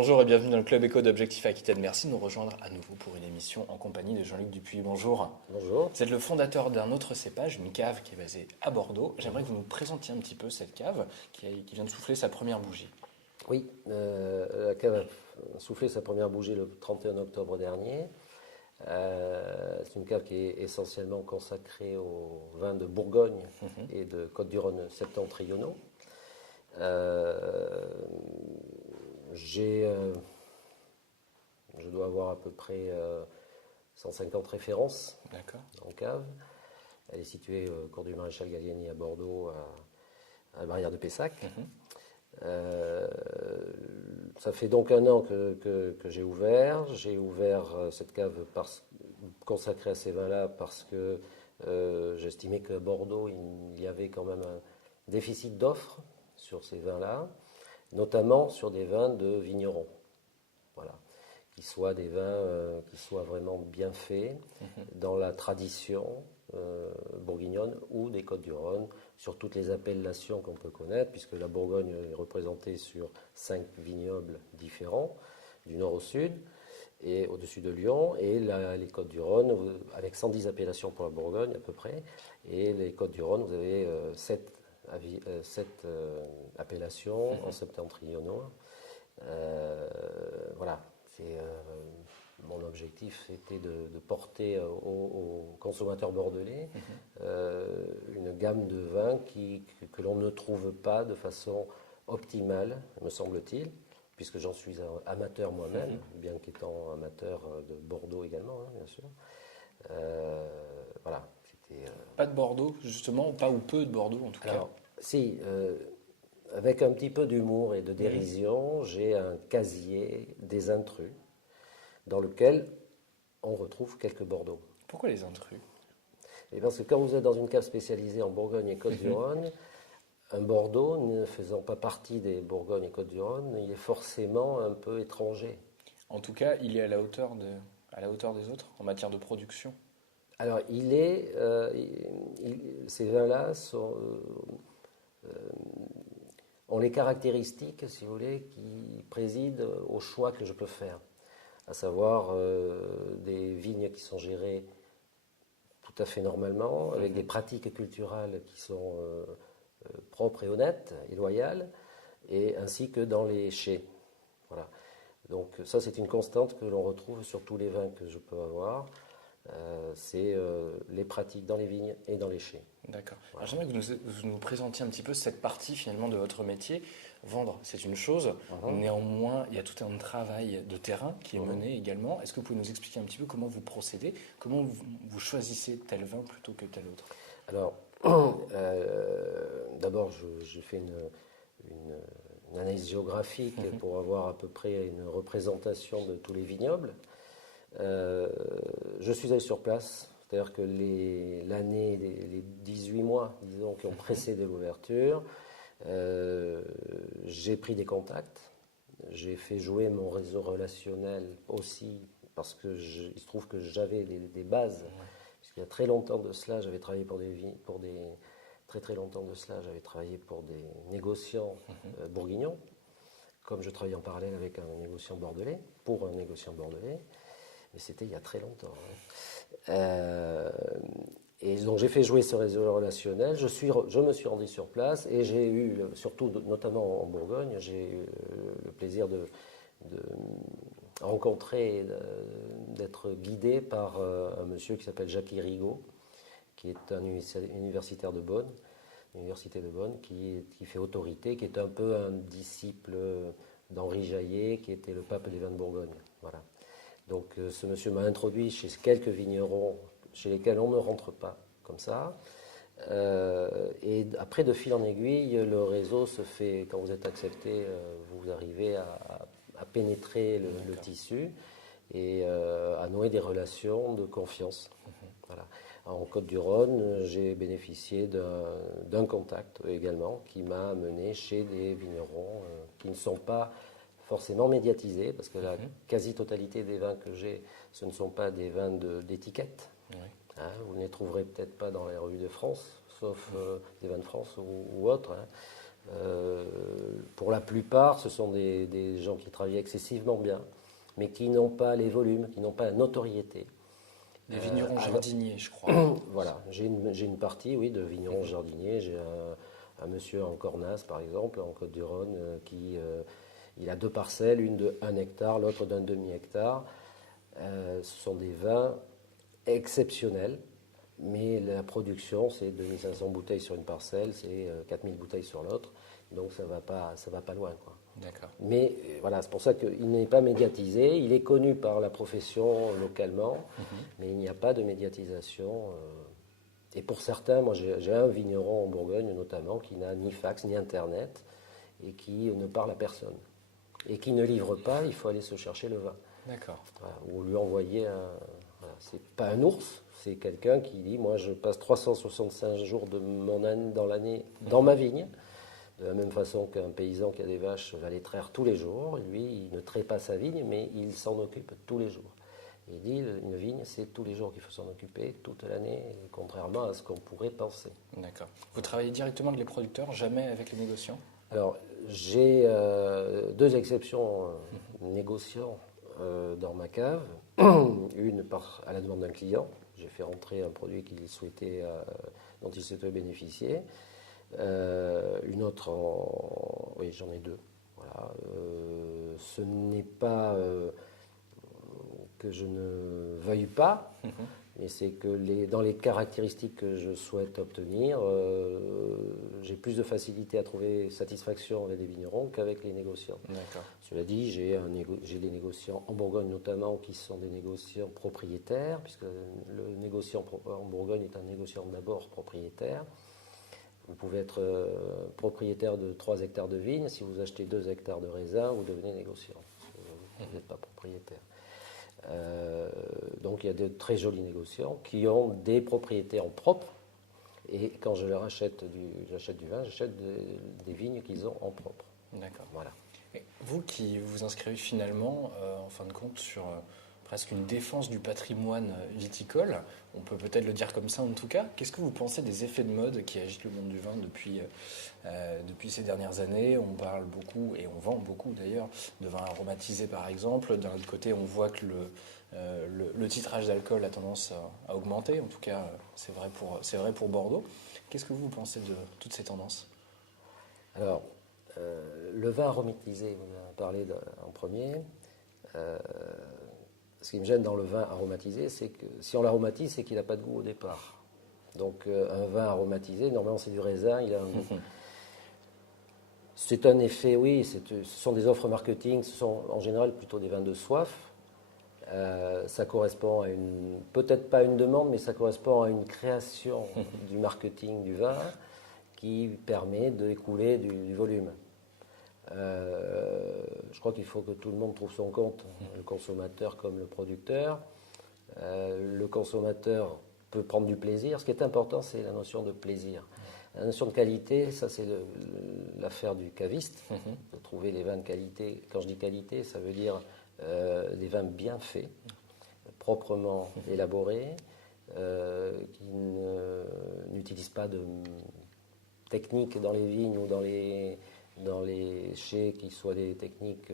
Bonjour et bienvenue dans le Club Éco d'Objectif Aquitaine. Merci de nous rejoindre à nouveau pour une émission en compagnie de Jean-Luc Dupuis. Bonjour. Bonjour. Vous êtes le fondateur d'un autre cépage, une cave qui est basée à Bordeaux. J'aimerais que vous nous présentiez un petit peu cette cave qui vient de souffler sa première bougie. Oui, la cave a soufflé sa première bougie le 31 octobre dernier. C'est une cave qui est essentiellement consacrée aux vins de Bourgogne et de Côtes-du-Rhône septentrionaux. Je dois avoir à peu près 150 références en cave. Elle est située au cours du Maréchal Gallieni à Bordeaux, à la barrière de Pessac. Ça fait donc un an que j'ai ouvert. J'ai ouvert cette cave consacrée à ces vins-là parce que j'estimais qu'à Bordeaux, il y avait quand même un déficit d'offres sur ces vins-là, notamment sur des vins de vignerons. Voilà. Qui soient des vins qui soient vraiment bien faits, dans la tradition bourguignonne ou des Côtes-du-Rhône, sur toutes les appellations qu'on peut connaître, puisque la Bourgogne est représentée sur 5 vignobles différents, du nord au sud, et au-dessus de Lyon, et les Côtes-du-Rhône, avec 110 appellations pour la Bourgogne à peu près, et les Côtes-du-Rhône, vous avez 7 appellations en septentrionaux. Voilà. Mon objectif était de porter aux consommateurs bordelais une gamme de vins que l'on ne trouve pas de façon optimale, me semble-t-il, puisque j'en suis un amateur moi-même, bien qu'étant amateur de Bordeaux également, bien sûr. Voilà. Pas de Bordeaux, justement, pas ou peu de Bordeaux en tout cas. Alors, si, avec un petit peu d'humour et de dérision, j'ai un casier des intrus dans lequel on retrouve quelques Bordeaux. Pourquoi les intrus? Et parce que quand vous êtes dans une cave spécialisée en Bourgogne et Côtes-du-Rhône, un Bordeaux ne faisant pas partie des Bourgognes et Côtes-du-Rhône, il est forcément un peu étranger. En tout cas, il est à la hauteur des autres en matière de production. Alors, ces vins-là ont les caractéristiques, si vous voulez, qui président au choix que je peux faire. À savoir des vignes qui sont gérées tout à fait normalement, avec des pratiques culturelles qui sont propres et honnêtes et loyales, et ainsi que dans les chais. Voilà. Donc ça, c'est une constante que l'on retrouve sur tous les vins que je peux avoir. C'est les pratiques dans les vignes et dans les chais. D'accord. Voilà. J'aimerais que vous nous présentiez un petit peu cette partie finalement de votre métier. Vendre, c'est une chose. Néanmoins, il y a tout un travail de terrain qui est mené également. Est-ce que vous pouvez nous expliquer un petit peu comment vous procédez? Comment vous choisissez tel vin plutôt que tel autre? Alors, d'abord, je fais une analyse géographique pour avoir à peu près une représentation de tous les vignobles. Je suis allé sur place, c'est-à-dire que les 18 mois, disons, qui ont précédé l'ouverture, j'ai pris des contacts, j'ai fait jouer mon réseau relationnel aussi, parce qu'il se trouve que j'avais des bases, puisqu'il y a très longtemps de cela, j'avais travaillé très longtemps de cela, j'avais travaillé pour des négociants bourguignons, comme je travaillais en parallèle avec un négociant bordelais, pour un négociant bordelais. Mais c'était il y a très longtemps. Et donc j'ai fait jouer ce réseau relationnel, je me suis rendu sur place et j'ai eu, surtout notamment en Bourgogne, j'ai eu le plaisir de rencontrer, d'être guidé par un monsieur qui s'appelle Jacques Rigaud, qui est un universitaire de Bonn, l'université de Bonn, qui fait autorité, qui est un peu un disciple d'Henri Jaillet, qui était le pape des vins de Bourgogne. Voilà. Donc ce monsieur m'a introduit chez quelques vignerons chez lesquels on ne rentre pas comme ça. Et après, de fil en aiguille, le réseau se fait, quand vous êtes accepté, vous arrivez à pénétrer le tissu et à nouer des relations de confiance. Voilà. En Côtes-du-Rhône, j'ai bénéficié d'un contact également qui m'a amené chez des vignerons qui ne sont pas forcément médiatisés, parce que la quasi-totalité des vins que j'ai, ce ne sont pas des vins d'étiquette. Vous ne les trouverez peut-être pas dans les revues de France, sauf des vins de France ou autres. Pour la plupart, ce sont des gens qui travaillent excessivement bien, mais qui n'ont pas les volumes, qui n'ont pas la notoriété. Des vignerons jardiniers, je crois. Voilà, j'ai une partie, oui, de vignerons jardiniers. J'ai un monsieur en Cornas, par exemple, en Côte-du-Rhône, il a 2 parcelles, une de 1 hectare, l'autre d'un demi-hectare. Ce sont des vins exceptionnels, mais la production, c'est 2500 bouteilles sur une parcelle, c'est 4000 bouteilles sur l'autre, donc ça va pas loin, quoi. D'accord. Mais voilà, c'est pour ça qu'il n'est pas médiatisé. Il est connu par la profession localement, mais il n'y a pas de médiatisation. Et pour certains, moi j'ai un vigneron en Bourgogne notamment qui n'a ni fax ni internet et qui ne parle à personne. Et qui ne livre pas, il faut aller se chercher le vin. D'accord. Voilà, ou lui envoyer un. Voilà, c'est pas un ours, c'est quelqu'un qui dit moi je passe 365 jours de mon année dans l'année dans ma vigne. De la même façon qu'un paysan qui a des vaches va les traire tous les jours, lui, il ne traite pas sa vigne, mais il s'en occupe tous les jours. Et il dit, une vigne, c'est tous les jours qu'il faut s'en occuper, toute l'année, contrairement à ce qu'on pourrait penser. D'accord. Vous travaillez directement avec les producteurs, jamais avec les négociants? Alors, j'ai 2 exceptions négociants dans ma cave. Une à la demande d'un client. J'ai fait rentrer un produit dont il souhaitait bénéficier. Une autre oui, j'en ai 2. Voilà. Ce n'est pas que je ne veuille pas, mais c'est que dans les caractéristiques que je souhaite obtenir, j'ai plus de facilité à trouver satisfaction avec des vignerons qu'avec les négociants. D'accord. Cela dit, j'ai des négociants en Bourgogne notamment qui sont des négociants propriétaires, puisque le négociant en Bourgogne est un négociant d'abord propriétaire. Vous pouvez être propriétaire de 3 hectares de vignes. Si vous achetez 2 hectares de raisin, vous devenez négociant. Vous n'êtes pas propriétaire. Donc il y a de très jolis négociants qui ont des propriétés en propre. Et quand je leur j'achète du vin, j'achète des vignes qu'ils ont en propre. D'accord. Voilà. Et vous qui vous inscrivez finalement, en fin de compte, sur presque une défense du patrimoine viticole, on peut peut-être le dire comme ça en tout cas, qu'est-ce que vous pensez des effets de mode qui agitent le monde du vin depuis ces dernières années? On parle beaucoup, et on vend beaucoup d'ailleurs, de vins aromatisés par exemple. D'un autre côté, on voit que le titrage d'alcool a tendance à augmenter, en tout cas c'est vrai pour Bordeaux. Qu'est-ce que vous pensez de toutes ces tendances? Alors, le vin aromatisé, on en a parlé en premier. Ce qui me gêne dans le vin aromatisé, c'est que si on l'aromatise, c'est qu'il n'a pas de goût au départ. Donc un vin aromatisé, normalement c'est du raisin, il a un goût. C'est un effet, oui, ce sont des offres marketing, ce sont en général plutôt des vins de soif. Ça correspond à peut-être pas une demande, mais ça correspond à une création du marketing du vin qui permet d'écouler du volume. Je crois qu'il faut que tout le monde trouve son compte, le consommateur comme le producteur. Le consommateur peut prendre du plaisir. Ce qui est important, c'est la notion de plaisir. La notion de qualité, ça c'est l'affaire du caviste, de trouver les vins de qualité. Quand je dis qualité, ça veut dire des vins bien faits, proprement élaborés, qui n'utilisent pas de techniques dans les vignes ou dans les chais qui soient des techniques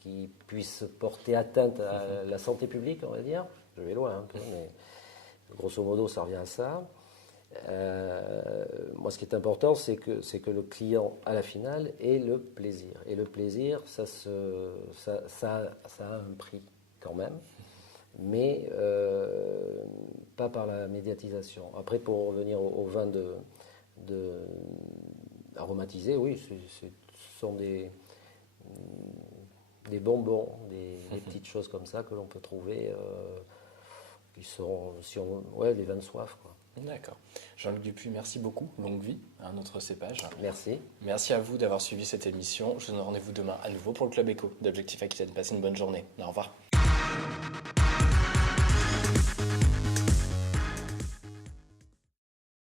qui puissent porter atteinte à la santé publique, on va dire. Je vais loin un peu, mais grosso modo, ça revient à ça. Moi, ce qui est important, c'est que le client, à la finale, ait le plaisir. Et le plaisir, ça a un prix quand même, mais pas par la médiatisation. Après, pour revenir au vin aromatisé, oui, ce sont des bonbons, des petites choses comme ça que l'on peut trouver, qui sont, les vins de soif, quoi. D'accord. Jean-Luc Dupuy, merci beaucoup. Longue vie à un autre cépage. Merci. Merci à vous d'avoir suivi cette émission. Je vous donne rendez-vous demain à nouveau pour le Club Éco d'Objectif Aquitaine. Passez une bonne journée. Au revoir.